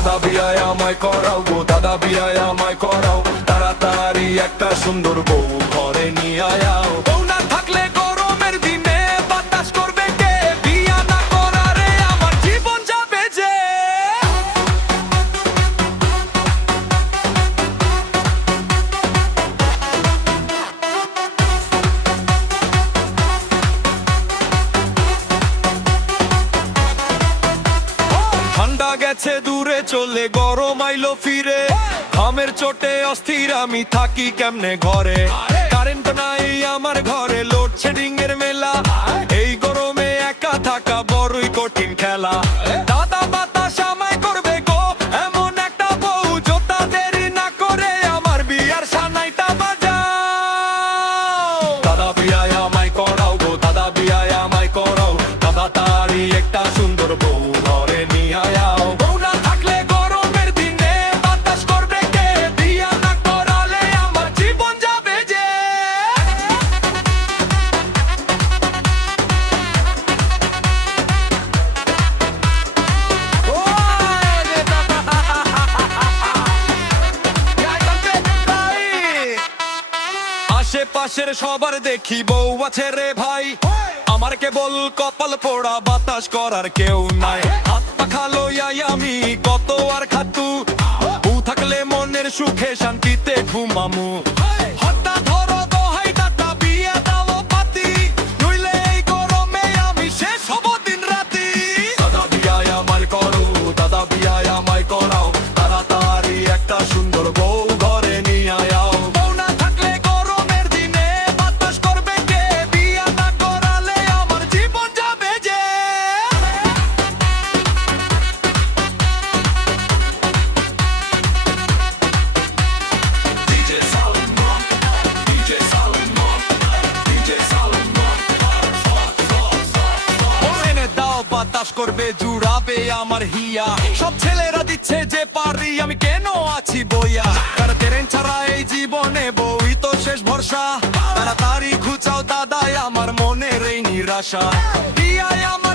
দাদা বিয়ায় আমায় করাও গো, দাদা বিয়ায় আমায় করাও, তাড়াতাড়ি একটা সুন্দর বউ ঘরে নিয়ে আয়াও। বউ না থাকলে গরমের দিনে বাতাস করবে কে, বিয়া না করারে আমার জীবন যাবে যে। ঠান্ডা গেছে দূরে চলে, গরম আইলো ফিরে, ঘামের চোটে অস্থির আমি থাকি কেমনে ঘরে। কারেন্ট নাই আমার ঘরে, লোডশেডিং এর মেলা, এই গরমে একা থাকা বড়ই কঠিন খেলা। দাদা বাতাস আমায় করবে গো এমন একটা বউ, জোতা দেরি না করে আমার বিয়ার সানাইটা বাজাও। দাদা বিয়ায় আমায় করাও গো, দাদা বিয়ায় আমায় করাও, তাড়াতাড়ি একটা সুন্দর বউ ঘরে নিয়ে আয়াও। বউ না থাকলে গরমের দিনে বাতাস করবে কে, বিয়া না করালে আমার জীবন যাবে যে। আশেপাশের সবার দেখি বউ আছে রে ভাই, আমার কেবল কপাল পোড়া, বাতাস করার কেউ নাই। হাত পাখা লইয়াই আমি কত আর খাতু, বউ থাকলে মনের সুখে শান্তিতে ঘুমামু। হঠাৎ ধরো দোহাই দাদা বিয়ে দাও পাতি, নইলে এই গরমে আমি শেষ হব দিন রাতি। দাদা বিয়ায় আমায় করো, দাদা বিয়ায় আমায় করাও, তাড়াতাড়ি একটা সুন্দর বউ ঘরে নিয়ে আয়াও। বউ না থাকলে গরমের দিনে বাতাস করবে কে, বিয়া না করালে আমার জীবন যাবে যে। DJ Salomon, DJ Salomon, DJ Salomon, এনে দাও বাতাস করবে জুড়াবে আমার হিয়া, সব ছেলেরা দিচ্ছে যে পারি আমি কেন আছি বইয়া। কার তেরেন ছাড়া এই জীবনে বউই তো শেষ ভরসা, তাড়াতাড়ি খুঁচাও দাদাই আমার মনের এই নিরাশা। বিয়ায় আমার